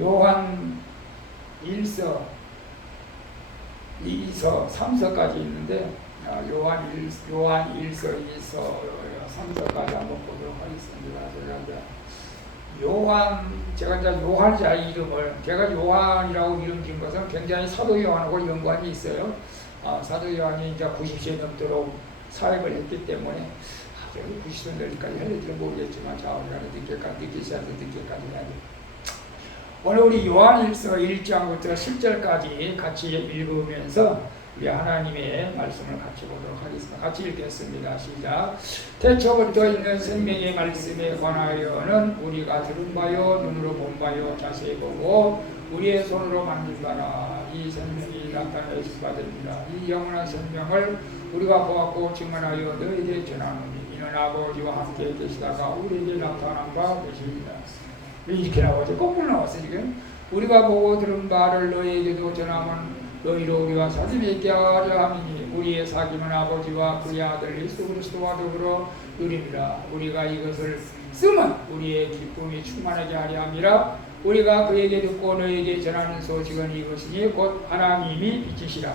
요한 1서, 2서, 3서까지 있는데 요한 1서, 2서, 3서까지 한번 보도록 하겠습니다. 제가 이제 요한자 이름을, 제가 요한이라고 이름 지은 것은 굉장히 사도 요한하고 연관이 있어요. 사도 요한이 이제 90세 넘도록 사역을 했기 때문에 90세 넘기까지 했는지 모르겠지만 자, 우리가 늦게까지 해야 돼. 오늘 우리 요한일서 1장부터 10절까지 같이 읽으면서 우리 하나님의 말씀을 같이 보도록 하겠습니다. 같이 읽겠습니다. 시작. 태초부터 있는 생명의 말씀에 관하여는 우리가 들은 바요 눈으로 본 바요 자세히 보고 우리의 손으로 만진 바라. 이 생명이 나타내신 바됩니다. 이 영원한 생명을 우리가 보았고 증언하여 너희에게 전하노니 이는 아버지와 함께 계시다가 우리에게 나타난 바 되십니다. 이렇게 나오죠. 거꾸로 나왔어 지금. 우리가 보고 들은 바를 너희에게도 전하면 너희로 우리와 사귐이 있게 하려 함이니 우리의 사귐은 아버지와 그의 아들 예수 그리스도와 더불어 누립니다. 우리가 이것을 쓰면 우리의 기쁨이 충만하게 하려 함이라. 우리가 그에게 듣고 너희에게 전하는 소식은 이것이니 곧 하나님이 빛이시라.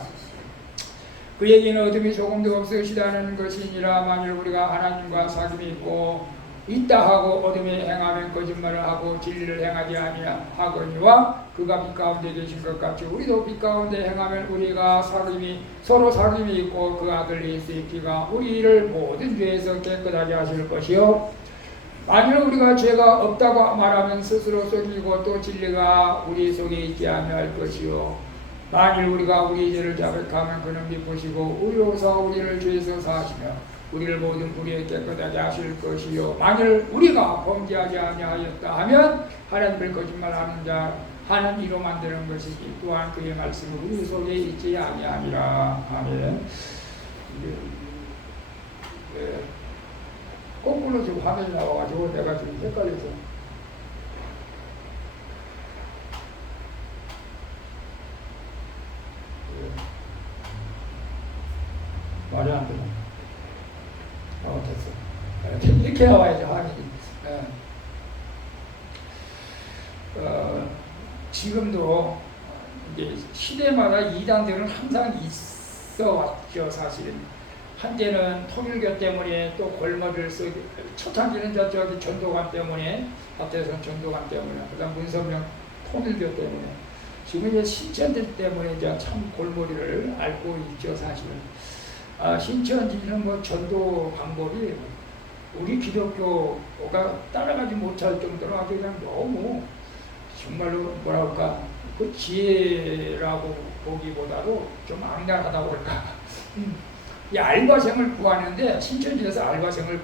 그에게는 어둠이 조금도 없으시다는 것이니라. 만일 우리가 하나님과 사귐이 있고 있다 하고 어둠에 행하면 거짓말을 하고 진리를 행하지 아니하거니와 그가 빛 가운데 계신 것 같이 우리도 빛 가운데 행하면 우리가 서로 사귐이 있고 그 아들 예수의 피가 우리를 모든 죄에서 깨끗하게 하실 것이요. 만일 우리가 죄가 없다고 말하면 스스로 속이고 또 진리가 우리 속에 있지 아니할 것이요. 만일 우리가 우리 죄를 자백하면 그는 미쁘시고 우리로서 우리를 죄에서 사하시며 우리를 모든 불의에 깨끗하게 하실 것이요. 만일 우리가 범죄하지 아니하였다 하면 하나님을 거짓말하는 자 하는 이로 만드는 것이지 또한 그의 말씀은 우리 속에 있지 아니하니라. 아멘. 거꾸로 지금 화면이 나와가지고 내가 지금 헷갈려서 말이 안 되네. 됐어. 이렇게 나와야죠, 화면이. 지금도 이제 시대마다 이단들은 항상 있어 왔죠, 사실은. 한때는 통일교 때문에 또 골머리를 쓰고, 초창기는 저기 전도관 때문에, 앞에서는 전도관 때문에, 그 다음 문선명 통일교 때문에, 지금 이제 신천들 때문에 이제 참 골머리를 앓고 있죠, 사실은. 신천지는 뭐 전도 방법이 우리 기독교가 따라가지 못할 정도로 아주 그냥 너무 정말로 뭐랄까 그 지혜라고 보기보다도 좀 악랄하다고 할까. 이 알바생을 구하는데 신천지에서 알바생을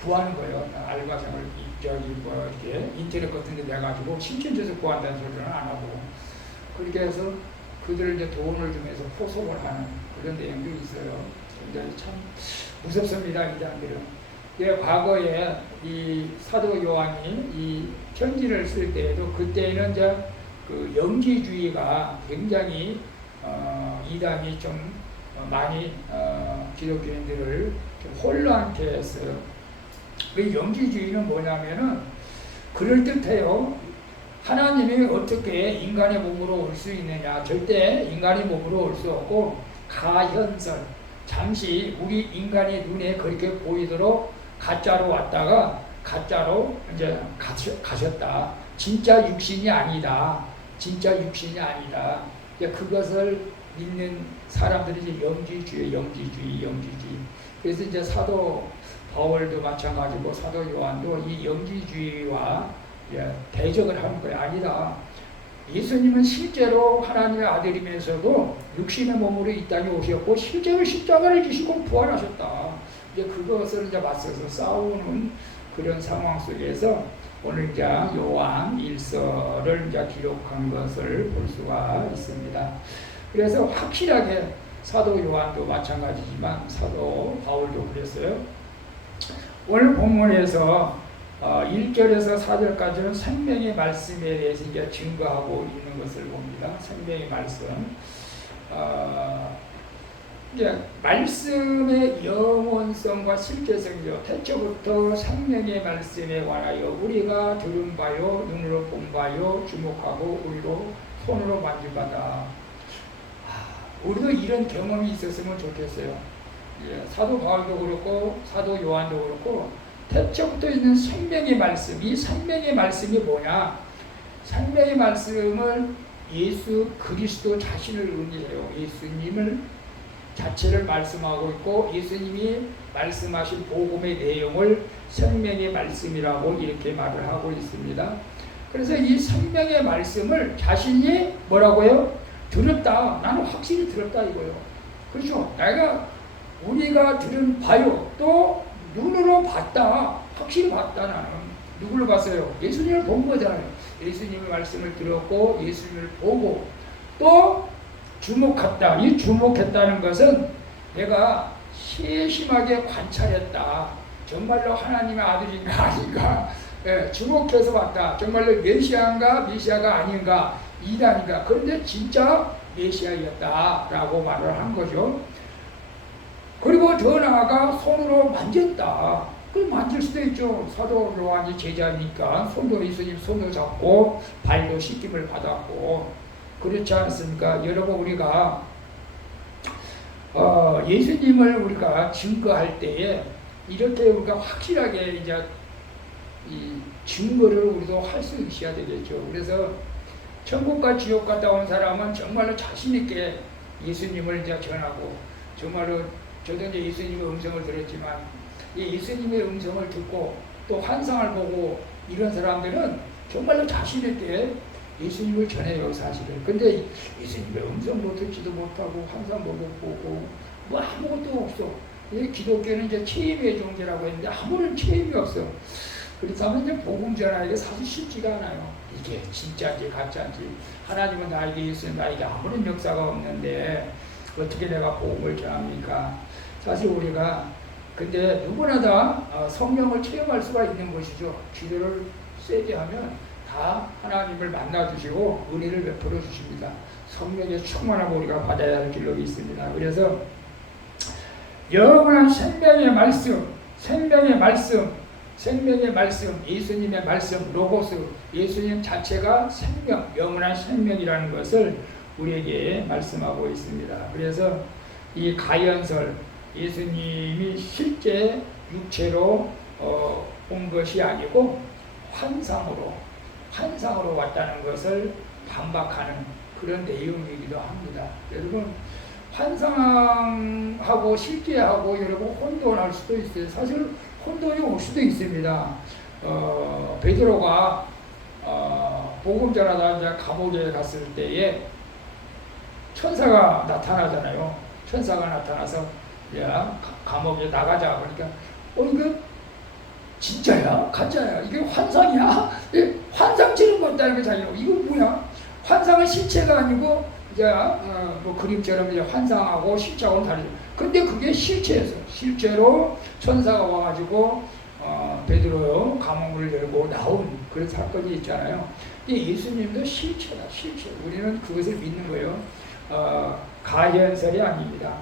구하는 거예요. 알바생을 저기 뭐 이렇게 인터넷 같은 데 내가지고 신천지에서 구한다는 소리는 안 하고 그렇게 해서 그들을 이제 돈을 주면서 포섭을 하는 그런 내용도 있어요. 굉장히 참 무섭습니다, 이단들은. 과거에 이 사도 요한이 이 편지를 쓸 때에도 그때는 이제 그 영지주의가 굉장히 이단이 좀 많이 기독교인들을 좀 혼란케 했어요. 그 영지주의는 뭐냐면은 그럴듯해요. 하나님이 어떻게 인간의 몸으로 올 수 있느냐? 절대 인간의 몸으로 올 수 없고 가현설, 잠시 우리 인간의 눈에 그렇게 보이도록 가짜로 왔다가 가짜로 이제 가셨다. 진짜 육신이 아니다. 진짜 육신이 아니다. 그것을 믿는 사람들이 이제 영지주의. 그래서 이제 사도 바울도 마찬가지고 사도 요한도 이 영지주의와 대적을 하는 거예요. 아니다. 예수님은 실제로 하나님의 아들이면서도 육신의 몸으로 이 땅에 오셨고 실제로 십자가를 지시고 부활하셨다. 이제 그것을 이제 맞서서 싸우는 그런 상황 속에서 오늘 이제 요한 1서를 이제 기록한 것을 볼 수가 있습니다. 그래서 확실하게 사도 요한도 마찬가지지만 사도 바울도 그랬어요. 오늘 본문에서 1절에서 4절까지는 생명의 말씀에 대해서 이제 증거하고 있는 것을 봅니다. 생명의 말씀. 이제 말씀의 영원성과 실제성이죠. 태초부터 생명의 말씀에 관하여 우리가 들은 바요, 눈으로 본 바요, 주목하고 우리로 손으로 만질 바다. 우리도 이런 경험이 있었으면 좋겠어요. 예, 사도 바울도 그렇고 사도 요한도 그렇고 태초부터 있는 생명의 말씀, 이 생명의 말씀이 뭐냐? 생명의 말씀을 예수 그리스도 자신을 의미해요. 예수님을 자체를 말씀하고 있고 예수님이 말씀하신 복음의 내용을 생명의 말씀이라고 이렇게 말을 하고 있습니다. 그래서 이 생명의 말씀을 자신이 뭐라고요? 들었다. 나는 확실히 들었다 이거요. 그렇죠? 우리가 들은 바요. 또 눈으로 봤다. 확실히 봤다 나는. 누구를 봤어요? 예수님을 본 거잖아요. 예수님의 말씀을 들었고 예수님을 보고 또 주목했다. 이 주목했다는 것은 내가 세심하게 관찰했다. 정말로 하나님의 아들인가 아닌가. 예, 주목해서 봤다. 정말로 메시아인가 메시아가 아닌가 이단인가. 그런데 진짜 메시아였다라고 말을 한 거죠. 그리고 더 나아가 손으로 만졌다. 그 만질 수도 있죠. 사도 요한이 제자니까 손도 예수님 손도 잡고 발도 씻김을 받았고 그렇지 않습니까? 여러분 우리가 예수님을 우리가 증거할 때에 이렇게 우리가 확실하게 이제 이 증거를 우리도 할 수 있어야 되겠죠. 그래서 천국과 지옥 갔다 온 사람은 정말로 자신 있게 예수님을 이제 전하고 정말로 저도 이제 예수님의 음성을 들었지만 이 예수님의 음성을 듣고 또 환상을 보고 이런 사람들은 정말로 자신 있게 예수님을 전해요 사실은. 근데 예수님의 음성도 듣지도 못하고 환상도 못 보고 뭐 아무것도 없어. 이 기독교는 이제 체험의 종교라고 했는데 아무런 체험이 없어. 그렇다면 이제 복음 전하기가 사실 쉽지가 않아요. 이게 진짜인지 가짜인지. 하나님은 나에게 있으면 나에게 아무런 역사가 없는데 어떻게 내가 복음을 전합니까? 사실 우리가 근데 누구나 다 성령을 체험할 수가 있는 것이죠. 기도를 세게 하면 다 하나님을 만나주시고 은혜를 베풀어 주십니다. 성령의 충만함을 우리가 받아야 할 길로 있습니다. 그래서 영원한 생명의 말씀, 생명의 말씀, 생명의 말씀, 예수님의 말씀, 로고스, 예수님 자체가 생명, 영원한 생명이라는 것을 우리에게 말씀하고 있습니다. 그래서 이 가연설, 예수님이 실제 육체로 온 것이 아니고 환상으로 왔다는 것을 반박하는 그런 내용이기도 합니다. 여러분 환상하고 실제하고 여러분 혼돈할 수도 있어요. 사실 혼돈이 올 수도 있습니다. 베드로가 복음 전하다 이제 감옥에 갔을 때에 천사가 나타나잖아요. 천사가 나타나서 야 감옥에 나가자. 그러니까 이거 진짜야? 가짜야? 이게 환상이야? 환상처럼 봤다는 게 자기는 이거 뭐야? 환상은 실체가 아니고 이제 뭐 그림처럼 이제 환상하고 실체하고는 다르죠. 근데 그게 실체였어. 실제로 천사가 와가지고 베드로 감옥을 열고 나온 그런 사건이 있잖아요. 근데 예수님도 실체다, 실체. 우리는 그것을 믿는 거예요. 가현설이 아닙니다.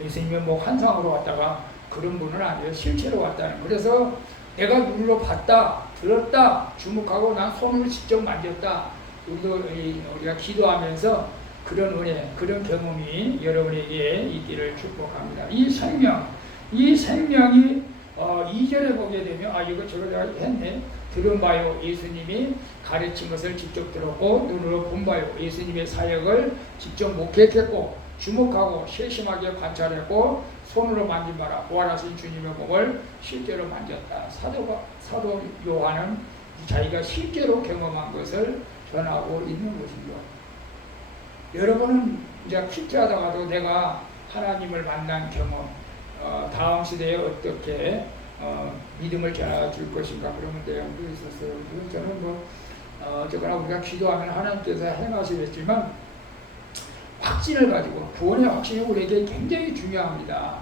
예수님은 뭐 환상으로 왔다가 그런 분은 아니에요. 실체로 왔다는. 그래서 내가 눈으로 봤다, 들었다, 주목하고 난 손으로 직접 만졌다. 우리가 기도하면서 그런 은혜, 그런 경험이 여러분에게 있기를 축복합니다. 이 생명이 2절에 보게 되면 이거 저거 내가 했네. 들은 바요 예수님이 가르친 것을 직접 들었고 눈으로 본 바요 예수님의 사역을 직접 목격했고 주목하고 세심하게 관찰했고 손으로 만진 바라 부활하신 주님의 몸을 실제로 만졌다. 사도 요한은 자기가 실제로 경험한 것을 전하고 있는 것입니다. 여러분은 이제 퀴트하다가도 내가 하나님을 만난 경험, 다음 시대에 어떻게 믿음을 전해줄 것인가 그런 내용도 있었어요. 저는 어쨌거나 우리가 기도하면 하나님께서 행하시겠지만 확신을 가지고 구원의 확신이 우리에게 굉장히 중요합니다.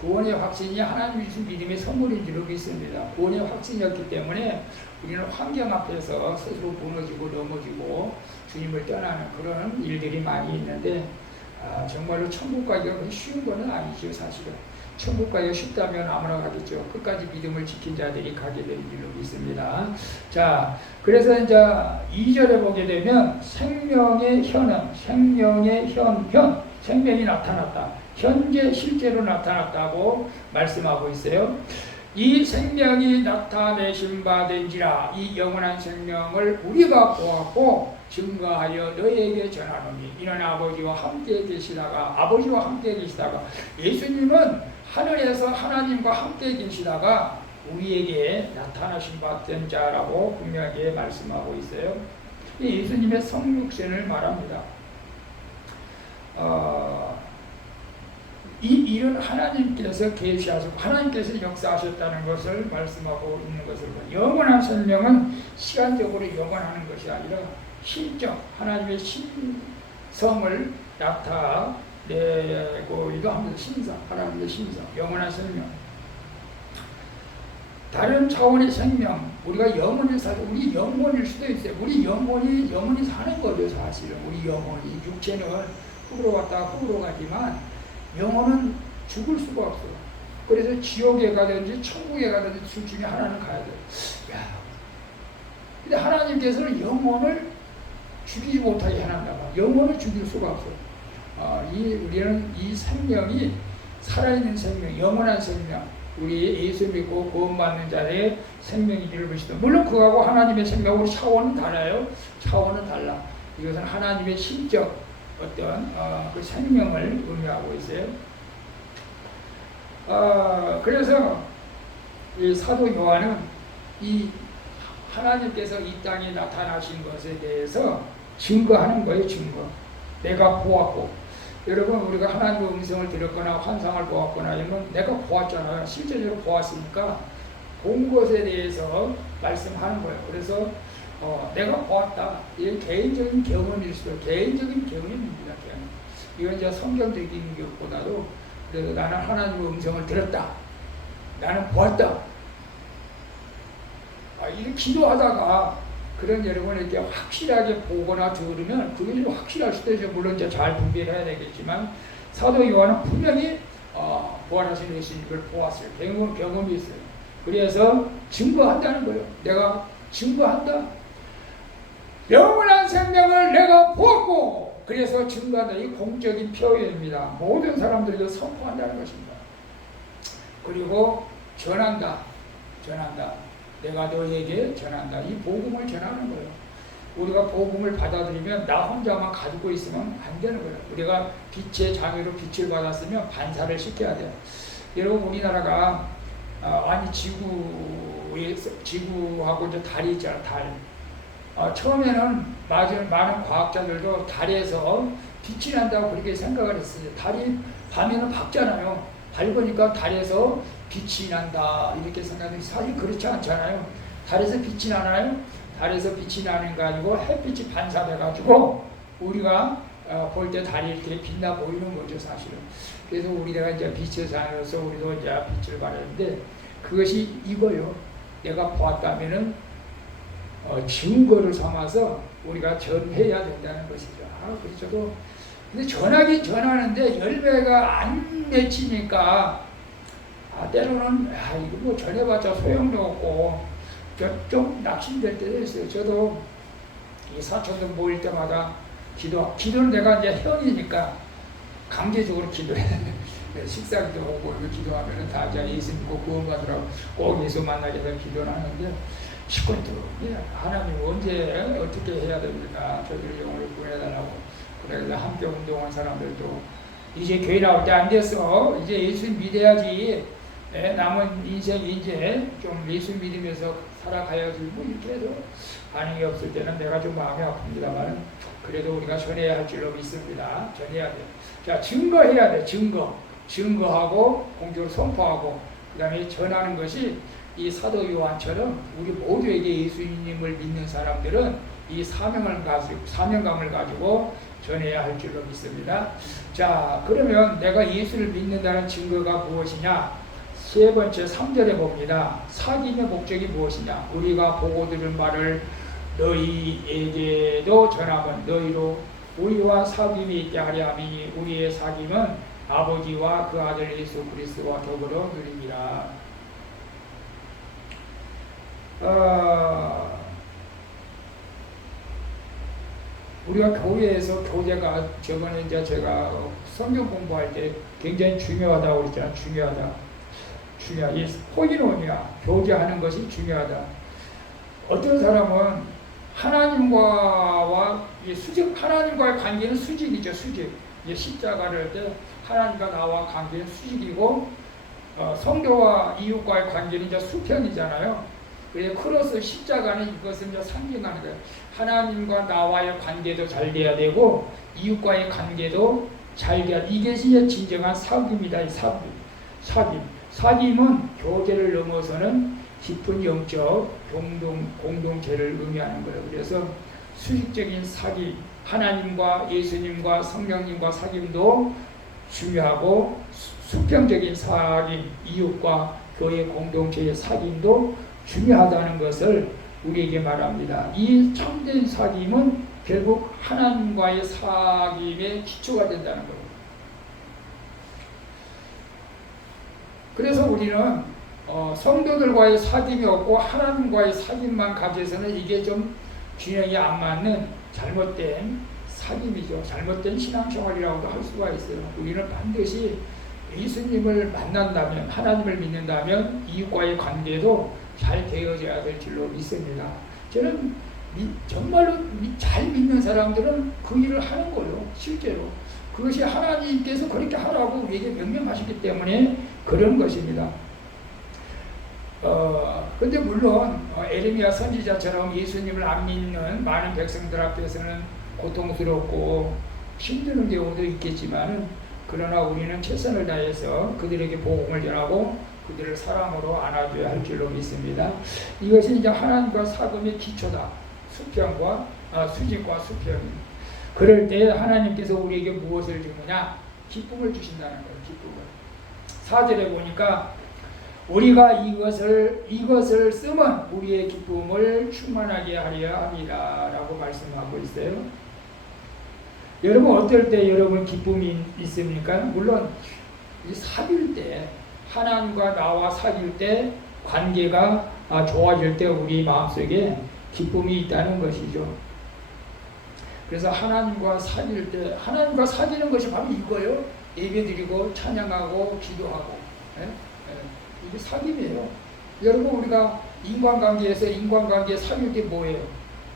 구원의 확신이 하나님이 주신 믿음의 선물인 줄 믿습니다. 구원의 확신이었기 때문에 우리는 환경 앞에서 스스로 무너지고 넘어지고 주님을 떠나는 그런 일들이 많이 있는데 정말로 천국 가기가 쉬운 것은 아니죠. 사실은 천국 가기가 쉽다면 아무나 가겠죠. 끝까지 믿음을 지킨 자들이 가게 될 줄로 믿습니다. 자, 그래서 이제 2절에 보게 되면 생명의 현은, 생명의 생명이 나타났다. 현재 실제로 나타났다고 말씀하고 있어요. 이 생명이 나타내신 바 된지라, 이 영원한 생명을 우리가 보았고 증거하여 너에게 전하노니, 이는 아버지와 함께 계시다가 예수님은 하늘에서 하나님과 함께 계시다가 우리에게 나타나신 바 된 자라고 분명하게 말씀하고 있어요. 이 예수님의 성육신을 말합니다. 이 일은 하나님께서 계시하시고 하나님께서 역사하셨다는 것을 말씀하고 있는 것을 보니, 영원한 생명은 시간적으로 영원하는 것이 아니라 신적 하나님의 신성을 나타내고 이거 합니다. 신성, 하나님의 신성, 영원한 생명. 다른 차원의 생명, 우리가 영혼을 살고, 우리 영혼일 수도 있어요. 우리 영혼이 사는 거죠. 사실은 우리 영혼이, 육체는 흙으로 왔다가 흙으로 가지만 영혼은 죽을 수가 없어요. 그래서 지옥에 가든지 천국에 가든지 둘 중에 하나는 가야 돼요. 근데 하나님께서는 영혼을 죽이지 못하게 해놨나 봐. 영혼을 죽일 수가 없어요. 우리는 이 생명이 살아있는 생명, 영원한 생명, 우리 예수 믿고 구원받는 자의 생명이기를 보시다. 물론 그거하고 하나님의 생명하고 차원은 달라요. 차원은 달라. 이것은 하나님의 신적 어떤 그 생명을 의미하고 있어요. 그래서 이 사도 요한은 이 하나님께서 이 땅에 나타나신 것에 대해서 증거하는 거예요. 증거. 내가 보았고, 여러분 우리가 하나님의 음성을 들었거나 환상을 보았거나 이러면 내가 보았잖아요. 실제적으로 보았으니까 본 것에 대해서 말씀하는 거예요. 그래서 내가 보았다. 이게 개인적인 경험일 수도, 개인적인 경험입니다. 이건 이제 성경적인 것보다도, 그래서 나는 하나님의 음성을 들었다. 나는 보았다. 이렇게 기도하다가 그런 여러분 이렇게 확실하게 보거나 들으면 그게 좀 확실할 수도 있어요. 물론 이제 잘 분별해야 되겠지만, 사도 요한은 분명히 부활하신 예수님을 보았어요. 경험이 있어요. 그래서 증거한다는 거예요. 내가 증거한다. 영원한 생명을 내가 보았고, 그래서 증거한다. 이 공적인 표현입니다. 모든 사람들에게 선포한다는 것입니다. 그리고 전한다. 내가 너에게 전한다. 이 복음을 전하는 거예요. 우리가 복음을 받아들이면 나 혼자만 가지고 있으면 안 되는 거예요. 우리가 빛의 장애로 빛을 받았으면 반사를 시켜야 돼요. 여러분 우리나라가 지구하고 이제 달이 있잖아요. 달. 처음에는 많은 과학자들도 달에서 빛이 난다고 그렇게 생각을 했어요. 달이 밤에는 밝잖아요. 밝으니까 달에서 빛이 난다 이렇게 생각하는데 사실 그렇지 않잖아요. 달에서 빛이 나나요? 달에서 빛이 나는 거 아니고 햇빛이 반사돼가지고 우리가 볼 때 달이 이렇게 빛나 보이는 거죠, 사실은. 그래서 우리가 이제 빛의 상에서 우리도 이제 빛을 발하는데, 그것이 이거요. 내가 보았다면은 증거를 삼아서 우리가 전해야 된다는 것이죠. 그렇죠. 근데 전하긴 전하는데 열매가 안 맺히니까 때로는 이거 뭐 전해봤자 소용도 없고 좀 낙심될 때도 있어요. 저도 이 사촌들 모일 때마다 기도는 내가 이제 형이니까 강제적으로 기도해. 식사기도 하고 기도하면은 다 이제 예수 믿고 구원받으라고 꼭 예수 만나게 해서 기도를 하는데, 식구들 하나님 언제 어떻게 해야 됩니까? 저들 영혼을 구해달라고. 그래서 함께 운동한 사람들도 이제 교회 나올 때 안 됐어. 이제 예수 믿어야지. 남은 인생 이제 좀 예수 믿으면서 살아가야지. 뭐 이렇게 해서 반응이 없을 때는 내가 좀 마음이 아픕니다만, 그래도 우리가 전해야 할 줄로 믿습니다. 전해야 돼. 자, 증거해야 돼. 증거하고 공적으로 선포하고 그 다음에 전하는 것이, 이 사도 요한처럼 우리 모두에게 예수님을 믿는 사람들은 이 사명감을 가지고 전해야 할 줄로 믿습니다. 자, 그러면 내가 예수를 믿는다는 증거가 무엇이냐? 세 번째 3절에 봅니다. 사귐의 목적이 무엇이냐? 우리가 보고 들은 말을 너희에게도 전하면 너희로 우리와 사귐이 있게 하려 함이니 우리의 사귐은 아버지와 그 아들 예수 그리스도와 더불어 누립니다. 우리가 교회에서 교제가 저번에 이제 제가 성경 공부할 때 굉장히 중요하다고 그랬잖아. 중요하다. 이 코이노니아 교제하는 것이 중요하다. 어떤 사람은 하나님과의 관계는 수직이죠. 수직. 십자가를 할 때 하나님과 나와 관계는 수직이고 성도와 이웃과의 관계는 이제 수평이잖아요. 그래서 크로스 십자가는 이것은 이제 상징하는 거예요. 하나님과 나와의 관계도 잘 돼야 되고 이웃과의 관계도 잘 돼야 돼. 이것이 이제 진정한 사귐이다. 사귐은 교제를 넘어서는 깊은 영적 공동체를 의미하는 거예요. 그래서 수직적인 사귐, 하나님과 예수님과 성령님과 사귐도 중요하고 수평적인 사귐, 이웃과 교회 공동체의 사귐도 중요하다는 것을 우리에게 말합니다. 이 참된 사귐은 결국 하나님과의 사귐의 기초가 된다는 거예요. 그래서 우리는 성도들과의 사귐이 없고 하나님과의 사귐만 가져서는 이게 좀 균형이 안 맞는 잘못된 사귐이죠. 잘못된 신앙생활이라고도 할 수가 있어요. 우리는 반드시 예수님을 만난다면, 하나님을 믿는다면 이웃과의 관계도 잘 되어져야 될 줄로 믿습니다. 저는 정말로 잘 믿는 사람들은 그 일을 하는 거예요. 실제로. 그것이 하나님께서 그렇게 하라고 우리에게 명령하셨기 때문에 그런 것입니다. 근데 물론 에레미야 선지자처럼 예수님을 안 믿는 많은 백성들 앞에서는 고통스럽고 힘드는 경우도 있겠지만 그러나 우리는 최선을 다해서 그들에게 복음을 전하고 그들을 사랑으로 안아줘야 할 줄로 믿습니다. 이것이 이제 하나님과 사귐의 기초다. 수직과 수평입니다. 그럴 때 하나님께서 우리에게 무엇을 주느냐? 기쁨을 주신다는 거예요. 기쁨을. 4절에 보니까 우리가 이것을 쓰면 우리의 기쁨을 충만하게 하려 함이라 라고 말씀하고 있어요. 여러분 어떨 때 여러분 기쁨이 있습니까? 물론 사귈 때 하나님과 나와 사귈 때 관계가 좋아질 때 우리 마음속에 기쁨이 있다는 것이죠. 그래서 하나님과 사귈 때 하나님과 사귀는 것이 바로 이거예요. 예배드리고 찬양하고 기도하고 이게 사귐이에요. 여러분 우리가 인간관계에서 사귈 때 뭐예요?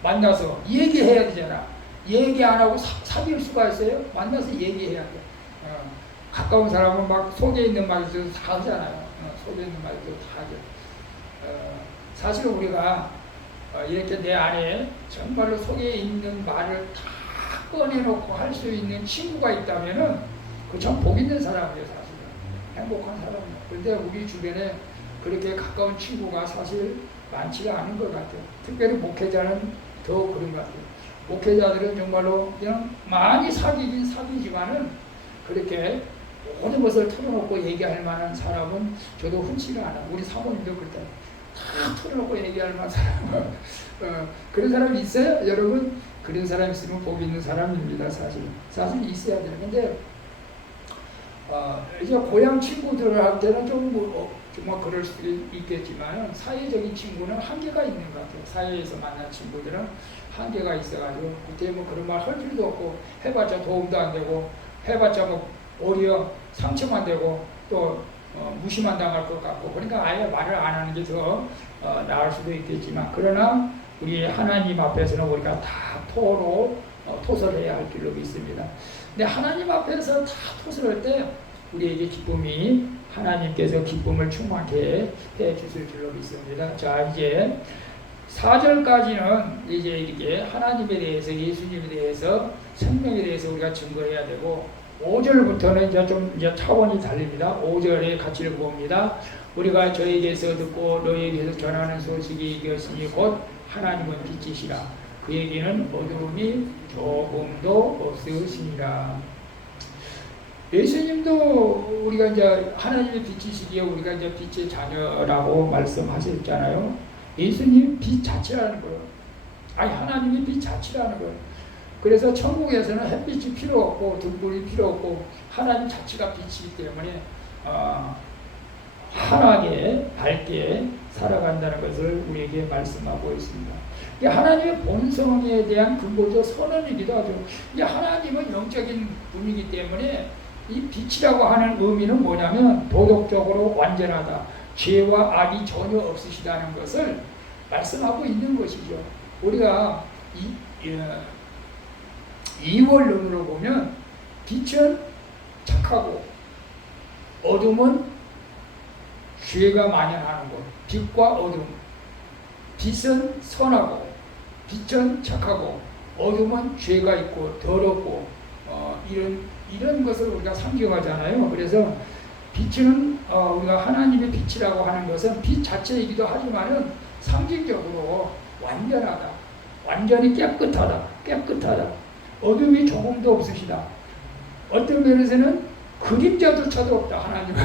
만나서 얘기해야 되잖아. 얘기 안 하고 사귈 수가 있어요? 만나서 얘기해야 돼. 가까운 사람은 막 속에 있는 말도 다 하잖아요. 속에 있는 말도 다 하죠. 사실 우리가 이렇게 내 안에 정말로 속에 있는 말을 다 꺼내놓고 할 수 있는 친구가 있다면은 그 참 복 있는 사람이에요, 사실은. 행복한 사람이에요. 그런데 우리 주변에 그렇게 가까운 친구가 사실 많지가 않은 것 같아요. 특별히 목회자는 더 그런 것 같아요. 목회자들은 정말로 그냥 많이 사귀긴 사귀지만은 그렇게 모든 것을 털어놓고 얘기할 만한 사람은 저도 흔치가 않아요. 우리 사모님도 그렇다. 다 털어놓고 얘기할 만한 사람은 그런 사람이 있어요? 여러분 그런 사람 있으면 복 있는 사람입니다. 사실 있어야 돼요. 근데 이제 고향 친구들한테는 정말 그럴 수도 있겠지만 사회적인 친구는 한계가 있는 것 같아요. 사회에서 만난 친구들은 한계가 있어가지고 그때 뭐 그런 말 할 필요도 없고 해봤자 도움도 안 되고 해봤자 뭐 오히려 상처만 되고 또 무시만 당할 것 같고 그러니까 아예 말을 안 하는 게 더 나을 수도 있겠지만 그러나 우리 하나님 앞에서는 우리가 다 토설해야 할 줄로 믿습니다. 근데 하나님 앞에서 다 토설할 때 우리에게 기쁨이 하나님께서 기쁨을 충만케 해 주실 줄로 믿습니다. 자 이제 4절까지는 이제 이렇게 하나님에 대해서 예수님에 대해서 생명에 대해서 우리가 증거해야 되고 5절부터는 이제 차원이 달립니다. 5절에 같이 읽어봅니다. 우리가 저에게서 듣고 너에게서 전하는 소식이 이것이니 곧 하나님은 빛이시라. 그에게는 어두움이 조금도 없으시니라. 예수님도 우리가 이제 하나님의 빛이시기에 우리가 이제 빛의 자녀라고 말씀하셨잖아요. 예수님 빛 자체라는 거예요. 아니 하나님의 빛 자체라는 거예요. 그래서 천국에서는 햇빛이 필요 없고 등불이 필요 없고 하나님 자체가 빛이기 때문에 환하게 밝게 살아간다는 것을 우리에게 말씀하고 있습니다. 이게 하나님의 본성에 대한 근본적 선언이기도 하죠. 이게 하나님은 영적인 분이기 때문에 이 빛이라고 하는 의미는 뭐냐면 도덕적으로 완전하다, 죄와 악이 전혀 없으시다는 것을 말씀하고 있는 것이죠. 우리가 이원론으로 보면 빛은 착하고 어둠은 죄가 만연하는 것. 빛과 어둠. 빛은 선하고 빛은 착하고 어둠은 죄가 있고 더럽고 이런 것을 우리가 상징하잖아요. 그래서 빛은 우리가 하나님의 빛이라고 하는 것은 빛 자체이기도 하지만은 상징적으로 완전하다, 완전히 깨끗하다. 어둠이 조금도 없으시다. 어떤 면에서는 그림자조차도 없다. 하나님은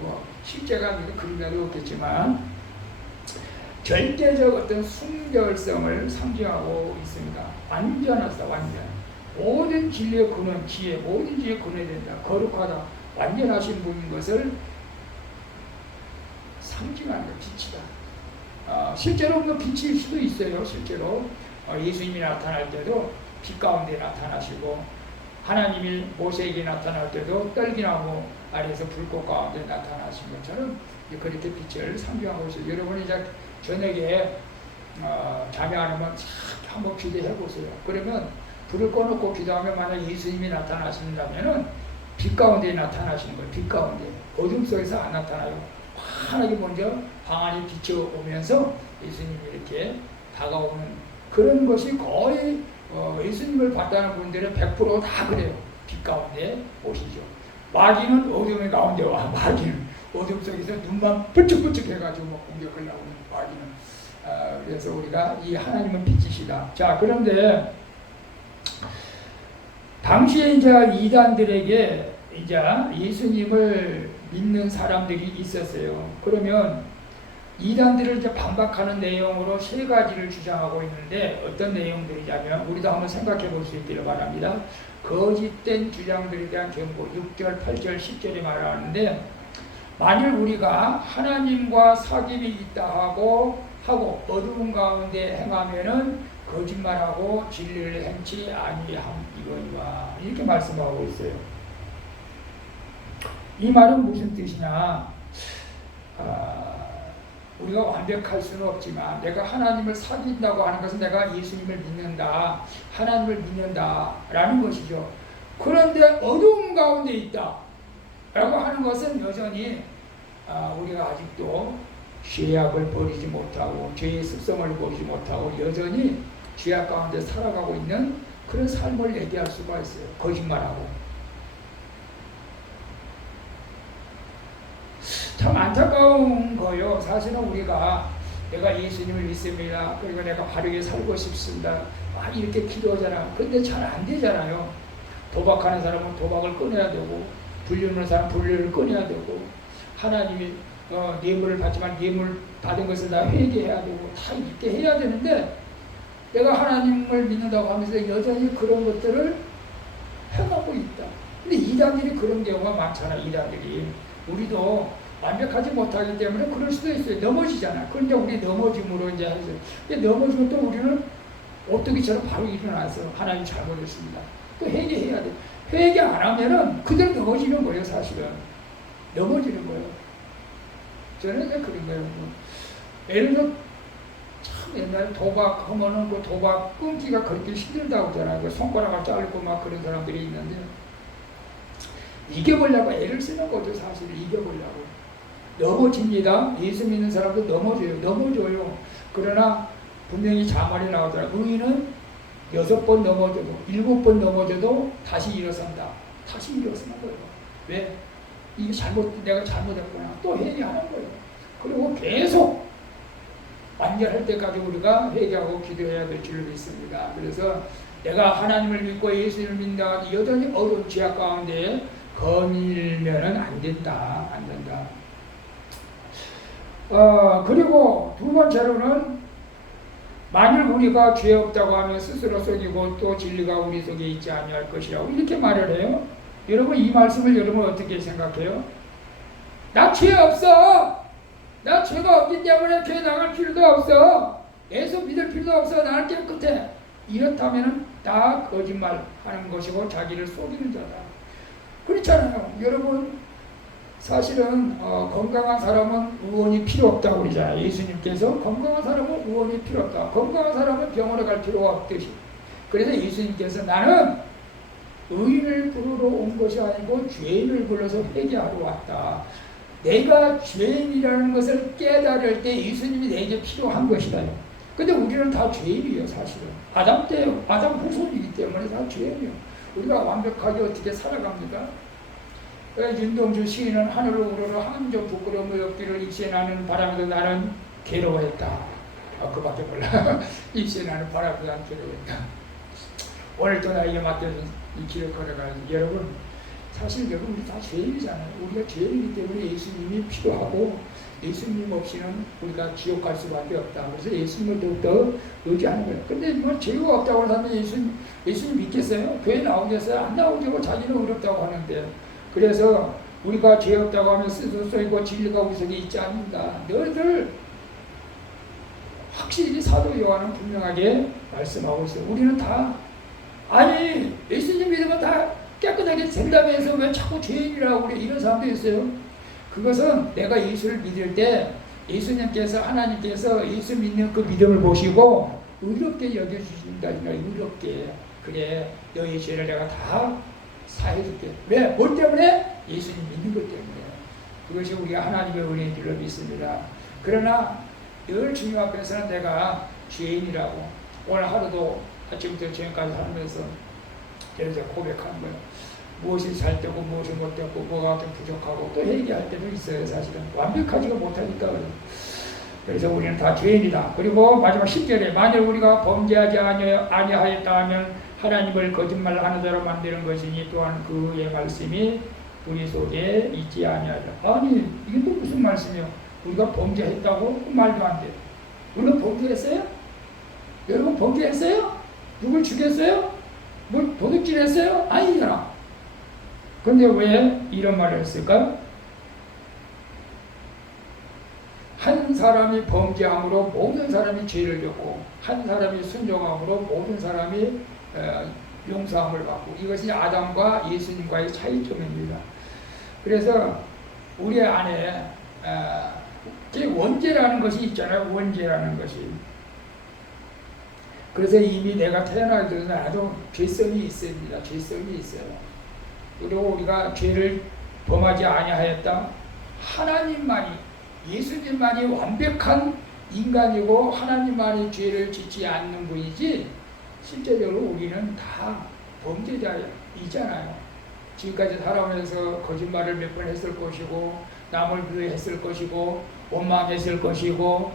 뭐 실제가 그림자도 없겠지만 절대적 어떤 순결성을 상징하고 있습니다. 완전하다, 완전. 모든 진리의 근원, 지혜, 모든 지혜의 근원이 된다. 거룩하다, 완전하신 분인 것을 상징하는 것, 빛이다. 실제로 뭐 빛일 수도 있어요. 실제로 예수님이 나타날 때도 빛 가운데 나타나시고, 하나님이 모세에게 나타날 때도 떨기나무 아래에서 불꽃 가운데 나타나신 것처럼 그렇게 빛을 상징하고 있어요. 여러분이 이제 저녁에 잠이 안 오면 한번 기도해 보세요. 그러면 불을 꺼놓고 기도하면 만약 예수님이 나타나신다면은 빛 가운데 나타나시는 거예요. 빛 가운데. 어둠 속에서 안 나타나요. 환하게 먼저 방 안에 비춰오면서 예수님이 이렇게 다가오는 그런 것이 거의 예수님을 봤다는 분들은 100%다 그래요. 빛 가운데 오시죠. 마귀는 어둠의 가운데 와. 마귀는 어둠 속에서 눈만 뿌쩍뿌쩍 해가지고 뭐 공격을 나오는 마귀는. 그래서 우리가 이 하나님은 빛이시다. 자, 그런데 당시에 이제 이단들에게 이제 예수님을 믿는 사람들이 있었어요. 그러면 이단들을 이제 반박하는 내용으로 세 가지를 주장하고 있는데 어떤 내용들이냐면 우리도 한번 생각해 볼 수 있기를 바랍니다. 거짓된 주장들에 대한 경고 6절, 8절, 10절에 말하는데 만일 우리가 하나님과 사귐이 있다 하고 어두운 가운데 행하면은 거짓말하고 진리를 행치 아니함 이거니와 이렇게 말씀하고 있어요. 이 말은 무슨 뜻이냐? 우리가 완벽할 수는 없지만 내가 하나님을 사귄다고 하는 것은 내가 예수님을 믿는다, 하나님을 믿는다 라는 것이죠. 그런데 어두운 가운데 있다 라고 하는 것은 여전히 우리가 아직도 죄악을 버리지 못하고 죄의 습성을 버리지 못하고 여전히 죄악 가운데 살아가고 있는 그런 삶을 얘기할 수가 있어요. 거짓말하고. 참 안타까운 거요. 사실은 우리가 내가 예수님을 믿습니다. 그리고 내가 바르게 살고 싶습니다. 이렇게 기도하잖아. 근데 잘 안 되잖아요. 도박하는 사람은 도박을 끊어야 되고, 불륜하는 사람은 불륜을 끊어야 되고, 하나님이 뇌물을 받지만 뇌물 받은 것을 다 회개해야 되고, 다 이렇게 해야 되는데, 내가 하나님을 믿는다고 하면서 여전히 그런 것들을 해가고 있다. 근데 이단들이 그런 경우가 많잖아. 이단들이. 우리도 완벽하지 못하기 때문에 그럴 수도 있어요. 넘어지잖아. 그런데 우리 넘어짐으로 이제 해서 넘어지면 또 우리는 오뚜기처럼 바로 일어나서 하나님 잘못했습니다. 또 회개해야 돼. 회개 안 하면은 그대로 넘어지는 거예요. 사실은 넘어지는 거예요. 저는 그런 거예요. 예를 들어 참 옛날에 도박하면은 그 도박 끊기가 그렇게 힘들다고 하잖아요. 그 손가락을 자르고 막 그런 사람들이 있는데 이겨보려고 애를 쓰는 거죠. 사실 이겨보려고. 넘어집니다. 예수 믿는 사람도 넘어져요. 그러나 분명히 자말이 나오더라. 의인은 6번 넘어져도 7번 넘어져도 다시 일어선다. 다시 일어서는 거예요. 왜? 이게 내가 잘못했구나. 또 회개하는 거예요. 그리고 계속 완결할 때까지 우리가 회개하고 기도해야 될 줄 믿습니다. 그래서 내가 하나님을 믿고 예수님을 믿는다. 여전히 어두운 죄악 가운데 거닐면은 안 된다. 안 된다. 그리고 두 번째로는 만일 우리가 죄 없다고 하면 스스로 속이고 또 진리가 우리 속에 있지 아니할 것이라고 이렇게 말을 해요. 여러분 이 말씀을 여러분 어떻게 생각해요? 나 죄 없어. 나 죄가 없기 때문에 교회 나갈 필요도 없어. 예수 믿을 필요도 없어. 나는 깨끗해. 이렇다면 다 거짓말하는 것이고 자기를 속이는 자다. 그렇잖아요. 여러분 사실은 건강한 사람은 의원이 필요 없다고 그러잖아요. 예수님께서 건강한 사람은 의원이 필요 없다. 건강한 사람은 병원에 갈 필요가 없듯이. 그래서 예수님께서 나는 의인을 부르러 온 것이 아니고 죄인을 불러서 회개하러 왔다. 내가 죄인이라는 것을 깨달을 때 예수님이 내게 필요한 것이다. 근데 우리는 다 죄인이에요. 사실은 아담 후손이기 때문에 다 죄인이에요. 우리가 완벽하게 어떻게 살아갑니까? 윤동주 시인은 하늘로 우러러 한점 부끄러움을 없기를 입시에 나는 바람에도 나는 괴로워했다. 그밖에 몰라. 입시에 나는 바람에도 나는 괴로워했다. 오늘 또 나에게 맡겨진 이 길을 걸어가는 여러분, 사실 여러분 우리 다 죄인이잖아요. 우리가 죄인이기 때문에 예수님이 필요하고 예수님 없이는 우리가 지옥 갈 수밖에 없다. 그래서 예수님을 더욱더 의지하는 거예요. 근데 뭐 죄가 없다고 하면 예수님 믿겠어요? 교회 나오겠어요? 안 나오고 자기는 어렵다고 하는데, 그래서 우리가 죄 없다고 하면 스스로 쏘이고 진리가 우리 속에 있지 않는다. 너희들 확실히 사도 요한은 분명하게 말씀하고 있어요. 우리는 다 아니 예수님 믿으면 다 깨끗하게 된다면서 왜 자꾸 죄인이라고 그래. 이런 사람도 있어요. 그것은 내가 예수를 믿을 때 예수님께서 하나님께서 예수 믿는 그 믿음을 보시고 의롭게 여겨주신다. 의롭게. 그래 너희 죄를 내가 다 사해줄게. 왜? 뭘 때문에? 예수님 믿는 것 때문에. 그것이 우리가 하나님의 은혜인 줄로 믿습니다. 그러나 늘 주님 앞에서는 내가 죄인이라고 오늘 하루도 아침부터 저녁까지 살면서 그래서 고백하는 거예요. 무엇이 잘 되고 무엇이 못 되고 뭐가 좀 부족하고 또 회개할 때도 있어요. 사실은 완벽하지가 못하니까. 그래서 우리는 다 죄인이다. 그리고 마지막 10절에 만일 우리가 범죄하지 아니하였다 하면 하나님을 거짓말하는 자로 만드는 것이니 또한 그의 말씀이 우리 속에 있지 아니하리라. 아니 이게 또 무슨 말씀이요? 우리가 범죄했다고? 말도 안 돼요. 우리가 범죄했어요? 여러분 범죄했어요? 누굴 죽였어요? 뭘 도둑질했어요? 아니잖아. 근데 왜 이런 말을 했을까? 한 사람이 범죄함으로 모든 사람이 죄를 졌고 한 사람이 순종함으로 모든 사람이 용서함을 받고, 이것이 아담과 예수님과의 차이점입니다. 그래서 우리 안에 원죄라는 것이 있잖아요. 원죄라는 것이. 그래서 이미 내가 태어나기 전에 아주 죄성이 있습니다. 죄성이 있어요. 그리고 우리가 죄를 범하지 아니하였다. 하나님만이, 예수님만이 완벽한 인간이고 하나님만이 죄를 짓지 않는 분이지 실제적으로 우리는 다 범죄자이잖아요. 지금까지 살아오면서 거짓말을 몇 번 했을 것이고 남을 미워했을 것이고 원망했을 것이고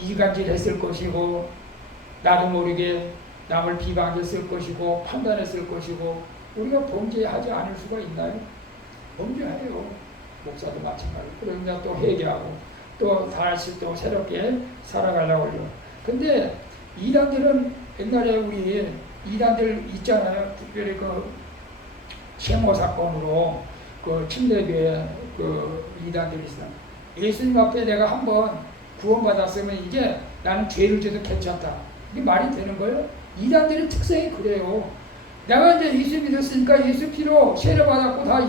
이간질했을 것이고 나도 모르게 남을 비방했을 것이고 판단했을 것이고 우리가 범죄하지 않을 수가 있나요? 범죄해요. 목사도 마찬가지로. 그러면 또 회개하고 또 다시 또 새롭게 살아가려고 하죠. 근데 이단들은 옛날에 우리 이단들 있잖아요. 특별히 그 세모 사건으로 그 침례교회 그 이단들이 있어요. 예수님 앞에 내가 한번 구원받았으면 이제 나는 죄를 져도 괜찮다. 이게 말이 되는 거예요? 이단들의 특성이 그래요. 내가 이제 예수 믿었으니까 예수 피로 세례 받았고 다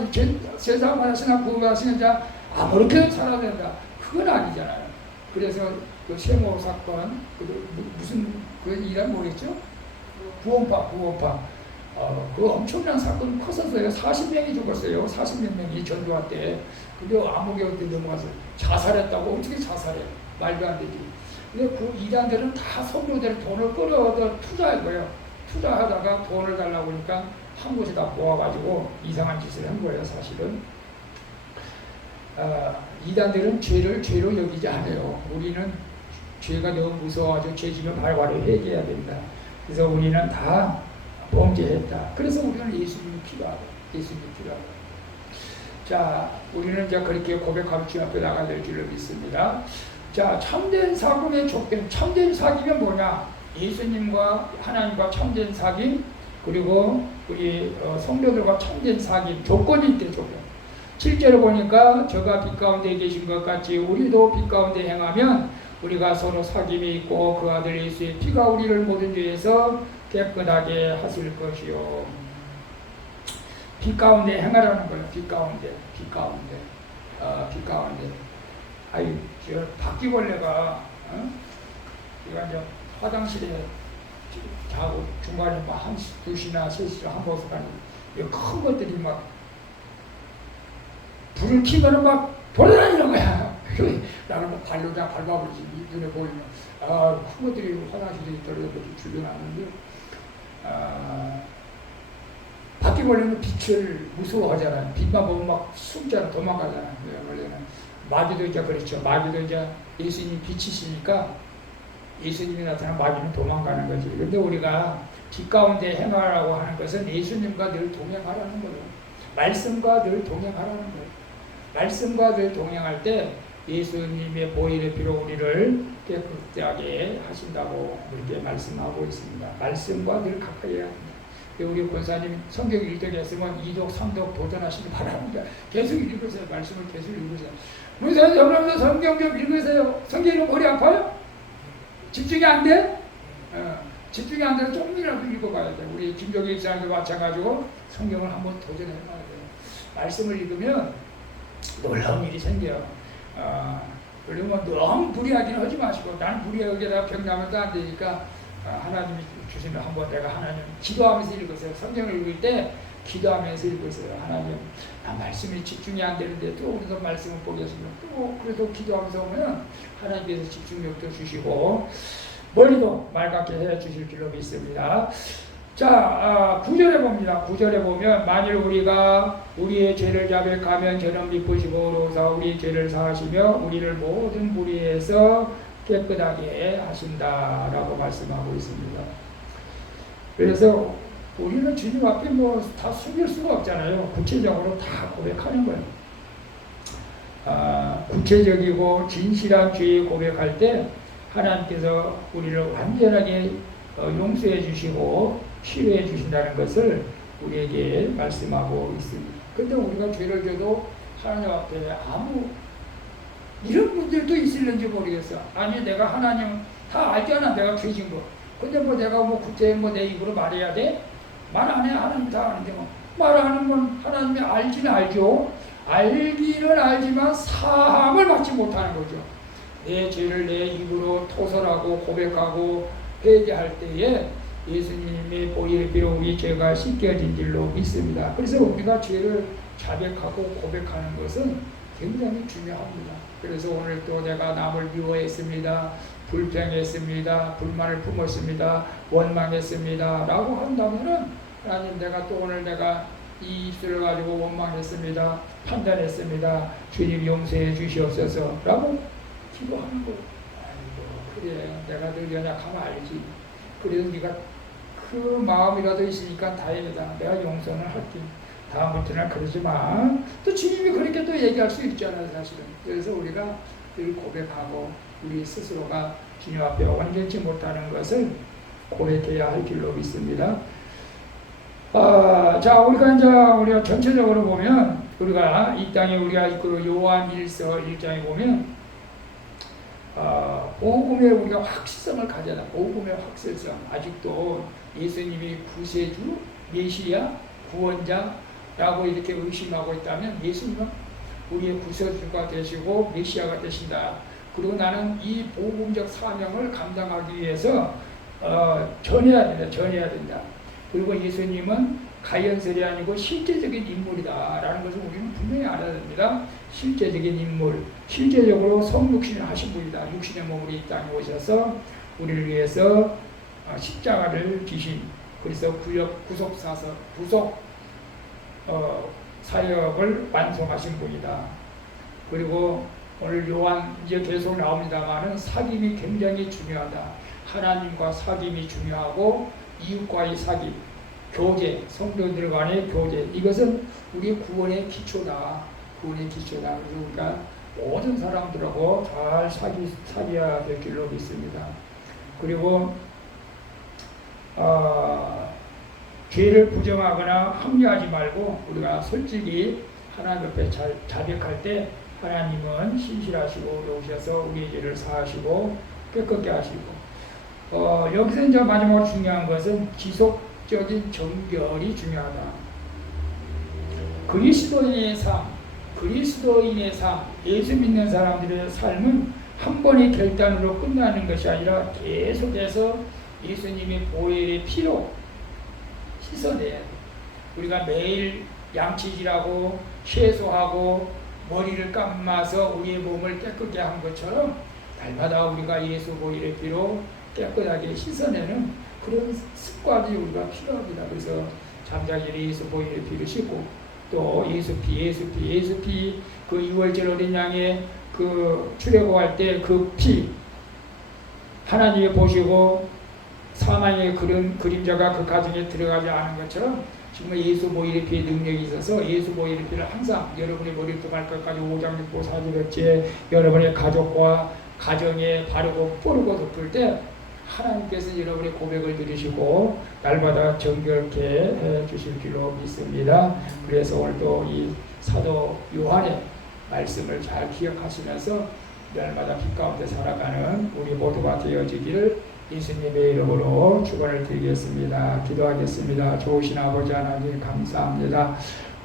세상 받았으나 구원 받았으니까 이제 아무렇게나 살아야 된다. 그건 아니잖아요. 그래서 그 세모 사건, 무슨 그 이란 뭐겠죠? 구원파. 그 엄청난 사건이 컸었어요. 40명이 죽었어요. 40몇 명이 전도할 때. 근데 암흑의 어때 넘어가서 자살했다고. 어떻게 자살해? 말도 안 되지. 근데 그 이단들은 다 성도들 돈을 끌어다 투자한 거예요. 투자하다가 돈을 달라고 하니까 한 곳에 다 모아가지고 이상한 짓을 한 거예요. 사실은. 이단들은 죄를 죄로 여기지 않아요. 우리는 죄가 너무 무서워가지고 죄 지면 바로 회개해야 된다. 그래서 우리는 다 범죄했다. 그래서 우리는 예수님이 필요하고, 예수님이 필요하고. 자, 우리는 이제 그렇게 고백하고 주님 앞에 나가야 될 줄을 믿습니다. 자, 자, 참된 사귐의 조건, 참된 사귐은 뭐냐? 예수님과 하나님과 참된 사귐, 그리고 우리 성도들과 참된 사귐, 조건이 있대, 조건. 실제로 보니까 저가 빛 가운데 계신 것 같이 우리도 빛 가운데 행하면 우리가 서로 사귐이 있고 그 아들 예수의 피가 우리를 모든 죄에서 깨끗하게 하실 것이요. 빛 가운데 행하라는 거예요. 빛 가운데, 빛 가운데, 빛 가운데. 아이, 저 바퀴벌레가, 이거 이제 화장실에 자고 중간에 막 한 2시나 3시나 한 번씩 가는 큰 것들이 막 불을 켜면 막 돌아다니는 거야. 나는 막 발로 다 밟아버리지. 눈에 보이면. 큰 것들이 화장실에 있더라도 주변하는데, 바퀴벌레는 빛을 무서워하잖아요. 빛만 보면 막 숨잖아, 도망가잖아요. 원래는. 마귀도 이제 그렇죠. 마귀도 이제 예수님 빛이시니까 예수님이 나타나면 마귀는 도망가는 거지. 그런데 우리가 빛 가운데 행하라고 하는 것은 예수님과 늘 동행하라는 거예요. 말씀과 늘 동행하라는 거예요. 말씀과 늘 동행할 때 예수님의 보혈의 피로 우리를 깨끗하게 하신다고 이렇게 말씀하고 있습니다. 말씀과 늘 가까이 해야 합니다. 우리 권사님 성경 읽덕 했으면 2독, 3독 도전하시기 바랍니다. 계속 읽으세요. 말씀을 계속 읽으세요. 문사님, 여러분도 성경 좀 읽으세요. 성경이 머리 아파요? 집중이 안 돼? 집중이 안 돼서 조금이라도 읽어봐야 돼. 우리 김종기 집사님도 마찬가지고 성경을 한번 도전해봐야 돼요. 말씀을 읽으면 놀라운 일이 생겨요. 그러면 너무 무리하기는 하지 마시고, 나는 무리하게다가 병나면 안 되니까 하나님이 주시면 한번 내가 하나님 기도하면서 읽으세요. 성경을 읽을 때 기도하면서 읽으세요. 하나님, 나 말씀이 집중이 안 되는데 또 우리도 말씀을 보겠습니다. 또 그래도 기도하면서 오면 하나님께서 집중력도 주시고 머리도 맑게 해주실 줄로 믿습니다. 자, 9절에 봅니다. 9절에 보면 만일 우리가 우리의 죄를 자백하면 저는 미쁘시고 의로우사 우리의 죄를 사하시며 우리를 모든 무리에서 깨끗하게 하신다라고 말씀하고 있습니다. 그래서 우리는 주님 앞에 뭐 다 숨길 수가 없잖아요. 구체적으로 다 고백하는 거예요. 구체적이고 진실한 죄 고백할 때 하나님께서 우리를 완전하게 용서해 주시고 치료해 주신다는 것을 우리에게 말씀하고 있습니다. 근데 우리가 죄를 져도 하나님 앞에 아무 이런 분들도 있을는지 모르겠어. 아니, 내가 하나님 다 알잖아. 내가 죄진 거. 근데 뭐 내가 뭐 구체 내 입으로 말해야 돼? 말 안 해. 하나님 다 아는데 뭐. 말하는 건 하나님이 알기는 알죠. 알기는 알지만 사함을 받지 못하는 거죠. 내 죄를 내 입으로 토설하고 고백하고 회개할 때에 예수님의 보혈의 피로 우리 죄가 씻겨진 줄로 믿습니다. 그래서 우리가 죄를 자백하고 고백하는 것은 굉장히 중요합니다. 그래서 오늘 또 내가 남을 미워했습니다. 불평했습니다. 불만을 품었습니다. 원망했습니다. 라고 한다면은 하나님, 내가 또 오늘 내가 이 입술을 가지고 원망했습니다. 판단했습니다. 주님 용서해 주시옵소서. 라고 기도하는 거예요. 아이고, 그래. 내가 늘 연약하면 알지. 그래도 네가 그 마음이라도 있으니까 다행이다. 내가 용서는 할게. 다음부터는 그러지 마. 또 주님이 그렇게 또 얘기할 수 있잖아요, 사실은. 그래서 우리가 늘 고백하고 우리 스스로가 주님 앞에 완전치 못하는 것을 고백해야 할 줄로 믿습니다. 자, 우리가 전체적으로 보면 우리가 이 땅에 우리가 이끌어 요한 1서 1장에 보면 복음에 우리가 확실성을 가져야 복음의 확실성. 아직도 예수님이 구세주, 메시아, 구원자라고 이렇게 의심하고 있다면 예수님은 우리의 구세주가 되시고 메시아가 되신다. 그리고 나는 이 복음적 사명을 감당하기 위해서 전해야 된다. 그리고 예수님은 가연설이 아니고 실제적인 인물이다라는 것을 우리는 분명히 알아야 됩니다. 실제적인 인물, 실제적으로 성육신을 하신 분이다. 육신의 몸으로 이 땅에 오셔서 우리를 위해서 십자가를 지신, 그래서 구속 사역을 완성하신 분이다. 그리고 오늘 요한 이제 계속 나옵니다만은 사귐이 굉장히 중요하다. 하나님과 사귐이 중요하고 이웃과의 사귐, 교제, 성도들 간의 교제, 이것은 우리 구원의 기초다. 구원의 기초다. 그래서 우리가 모든 사람들하고 잘 사귀어야 될 줄로 믿습니다. 그리고 죄를 부정하거나 합리하지 말고 우리가 솔직히 하나님 옆에 자백할 때 하나님은 신실하시고 오셔서 우리의 죄를 사하시고 깨끗게 하시고 여기서 이제 마지막으로 중요한 것은 지속적인 정결이 중요하다. 그리스도인의 삶, 예수 믿는 사람들의 삶은 한 번의 결단으로 끝나는 것이 아니라 계속해서 예수님의 보혈의 피로 씻어내야 돼. 우리가 매일 양치질하고 세수하고 머리를 감아서 우리의 몸을 깨끗게 한 것처럼 날마다 우리가 예수 보혈의 피로 깨끗하게 씻어내는 그런 습관이 우리가 필요합니다. 그래서 잠자기에 예수 보혈의 피를 씻고 또 예수 피 그 유월절 어린 양의 그 출애굽할 때 그 피 하나님이 보시고 사망의 그림자가 그 가정에 들어가지 않은 것처럼 정말 예수 보혈의 피의 능력이 있어서 예수 보혈의 피를 항상 여러분의 머리부터 발끝까지 오장육부 사지첫째 여러분의 가족과 가정에 바르고 뿌르고 덮을 때 하나님께서 여러분의 고백을 들으시고 날마다 정결케 해 주실 줄로 믿습니다. 그래서 오늘도 이 사도 요한의 말씀을 잘 기억하시면서 날마다 빛 가운데 살아가는 우리 모두가 되어지기를 예수님의 이름으로 축원을 드리겠습니다. 기도하겠습니다. 좋으신 아버지 하나님 감사합니다.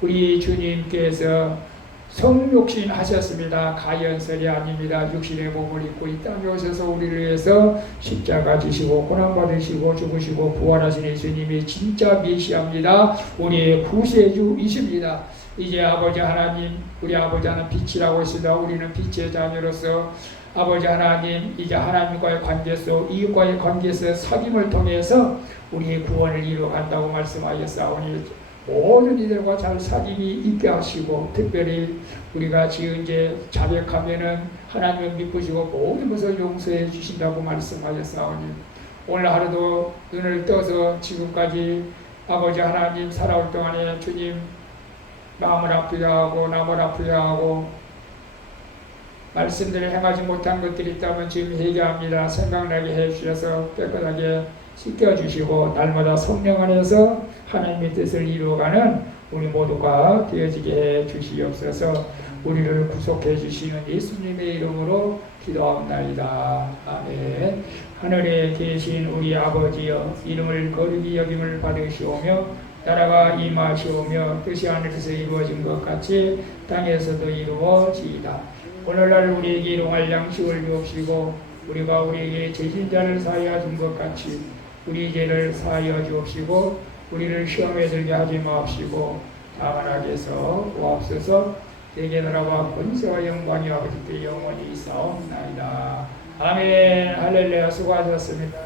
우리 주님께서 성육신 하셨습니다. 가연설이 아닙니다. 육신의 몸을 입고 이 땅에 오셔서 우리를 위해서 십자가 지시고 고난받으시고 죽으시고 부활하신 예수님이 진짜 메시아입니다. 우리의 구세주이십니다. 이제 아버지 하나님, 우리 아버지 하나님 빛이라고 했습니다. 우리는 빛의 자녀로서 아버지 하나님, 이제 하나님과의 관계에서 이웃과의 관계에서 사귐을 통해서 우리의 구원을 이루어간다고 말씀하셨사오니 모든 이들과 잘 사귐이 있게 하시고 특별히 우리가 지금 이제 자백하면은 하나님을 믿으시고 모든 것을 용서해 주신다고 말씀하셨사오니 오늘 하루도 눈을 떠서 지금까지 아버지 하나님 살아올 동안에 주님 마음을 아프게 하고 남을 아프게 하고 말씀들을 행하지 못한 것들이 있다면 지금 회개합니다. 생각나게 해주셔서 깨끗하게 씻겨주시고 날마다 성령 안에서 하나님의 뜻을 이루어가는 우리 모두가 되어지게 해 주시옵소서. 우리를 구속해 주시는 예수님의 이름으로 기도합나이다. 아멘. 하늘에 계신 우리 아버지여, 이름을 거룩히 여김을 받으시오며 나라가 임하시오며 뜻이 하늘에서 이루어진 것 같이 땅에서도 이루어지이다. 오늘날 우리에게 일용할 양식을 주옵시고 우리가 우리에게 죄진 자를 사하여 준 것 같이 우리 죄를 사하여 주옵시고 우리를 시험에 들게 하지 마옵시고 다만 악에서 구하옵소서. 내게 나라와 권세와 영광이 아버지께 영원히 있사옵나이다. 아멘. 할렐루야. 수고하셨습니다.